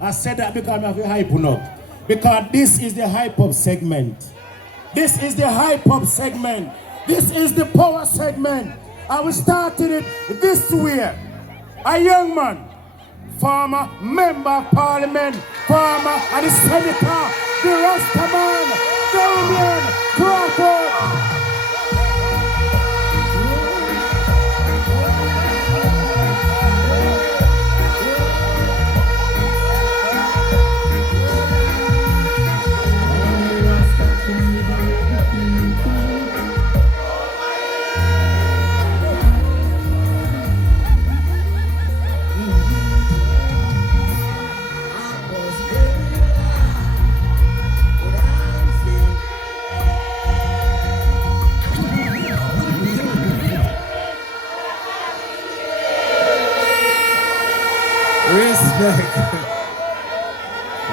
I said that because I have a hype up. Because this is the hype up segment. This is the hype up segment. This is the power segment. I was starting it this way. A young man, former member of parliament, former and the senator, the Rastaman, Damion, Crawford.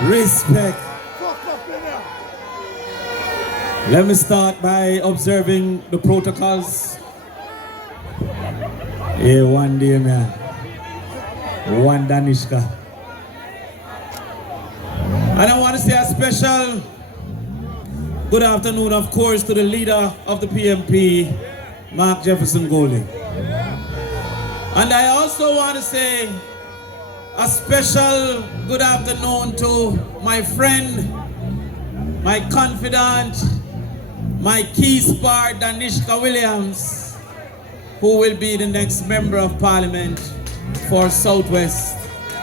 Respect. Let me start by observing the protocols. Yeah, one Damion, one Danishka. And I want to say a special good afternoon, of course, to the leader of the PMP, Mark Jefferson Golding. And I also want to say a special good afternoon to my friend, my confidant, my key spar, Danishka Williams, who will be the next member of parliament for Southwest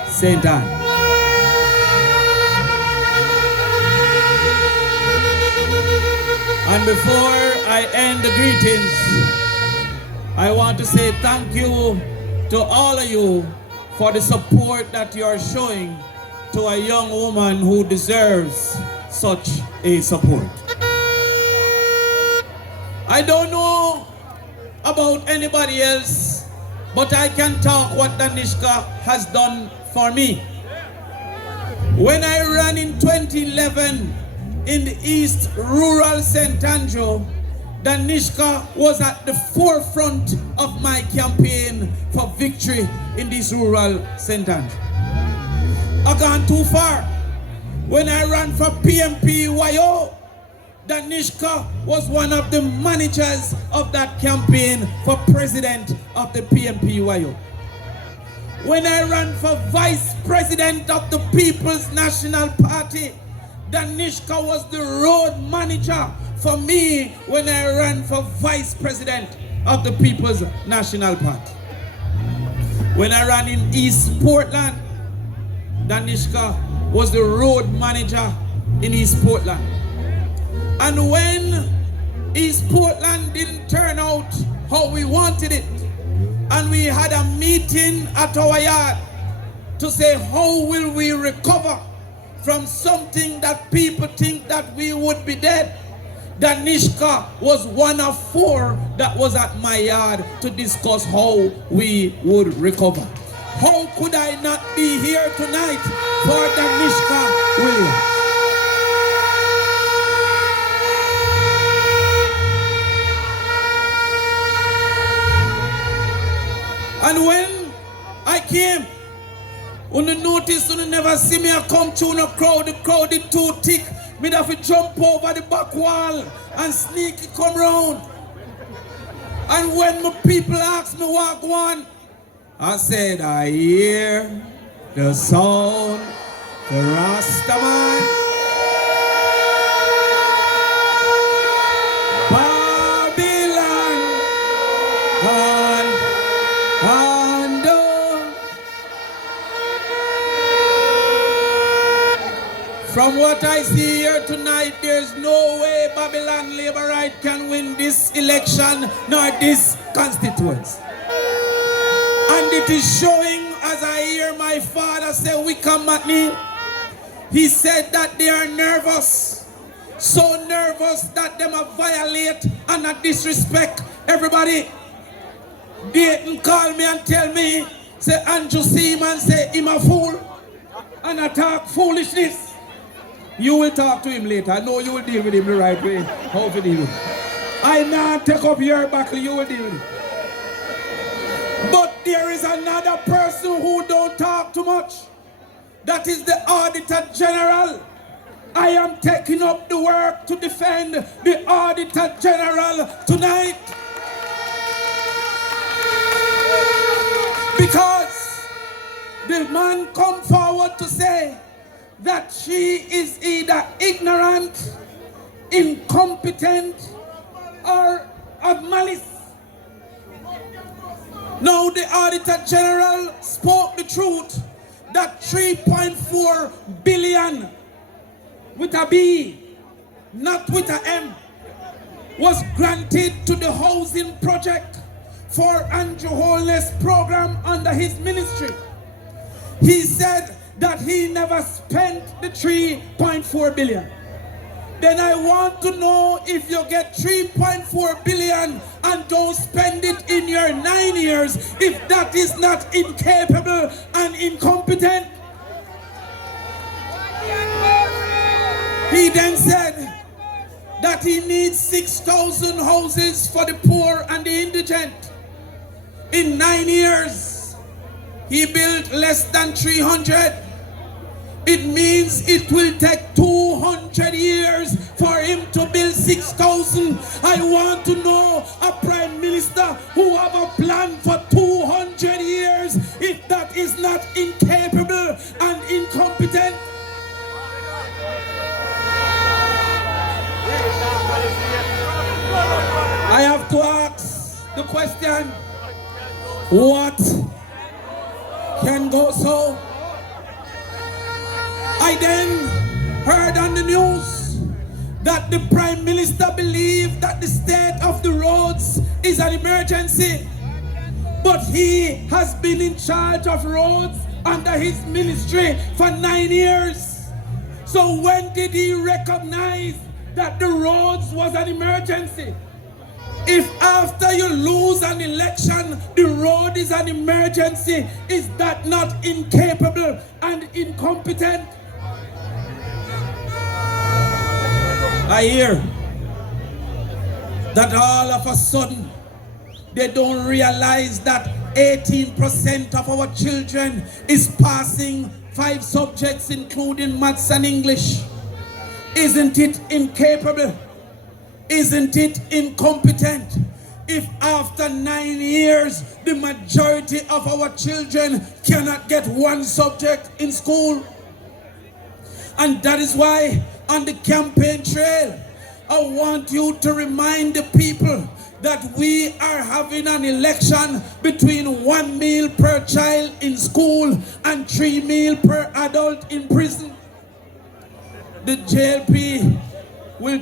St. Anne. And before I end the greetings, I want to say thank you to all of you for the support that you are showing to a young woman who deserves such a support. I don't know about anybody else, but I can talk what Danishka has done for me. When I ran in 2011 in the East Rural St. Andrew, Danishka was at the forefront of my campaign for victory in this rural St. Andrew. I gone too far. When I ran for PMP YO, Danishka was one of the managers of that campaign for president of the PMP YO. When I ran for vice president of the People's National Party, Danishka was the road manager for me when I ran for vice president of the People's National Party. When I ran in East Portland, Danishka was the road manager in East Portland. And when East Portland didn't turn out how we wanted it, and we had a meeting at our yard to say how will we recover from something that people think that we would be dead, Danishka was one of 4 that was at my yard to discuss how we would recover. How could I not be here tonight for Danishka Williams? And when I came, when you notice, when you never see me, I come to the crowd is too thick. Me have to jump over the back wall and sneak come round. And when my people ask me what go on, I said, I hear the sound, the Rastaman. Babylon and from what I see here tonight, there's no way Babylon Labour Right can win this election nor this constituency. And it is showing, as I hear my father say, we come at me. He said that they are nervous. So nervous that they might violate and disrespect everybody. They can call me and tell me, say Andrew Seaman say him a fool and attack foolishness. You will talk to him later. I know you will deal with him the right way. How to deal with him. I now take up your battle, you will deal with him. But there is another person who don't talk too much. that is the Auditor General. I am taking up the work to defend the Auditor General tonight. Because the man come forward to say that she is either ignorant, incompetent, or of malice. Now the Auditor General spoke the truth that 3.4 billion with a B, not with a M, was granted to the housing project for Andrew Holness program under his ministry. He said that he never spent the 3.4 billion. Then I want to know, if you get 3.4 billion and don't spend it in your 9 years, if that is not incapable and incompetent. He then said that he needs 6,000 houses for the poor and the indigent. In 9 years, he built less than 300. It means it will take 200 years for him to build 6,000. I want to know a prime minister who have a plan for 200 years, if that is not incapable and incompetent. I have to ask the question, what can go so? I then heard on the news that the Prime Minister believed that the state of the roads is an emergency, but he has been in charge of roads under his ministry for 9 years. So when did he recognize that the roads was an emergency? If after you lose an election, the road is an emergency, is that not incapable and incompetent? I hear that all of a sudden they don't realize that 18% of our children is passing 5 subjects including maths and English. Isn't it incapable? Isn't it incompetent? If after 9 years the majority of our children cannot get 1 subject in school? And that is why on the campaign trail, I want you to remind the people that we are having an election between 1 meal per child in school and 3 meals per adult in prison. The JLP will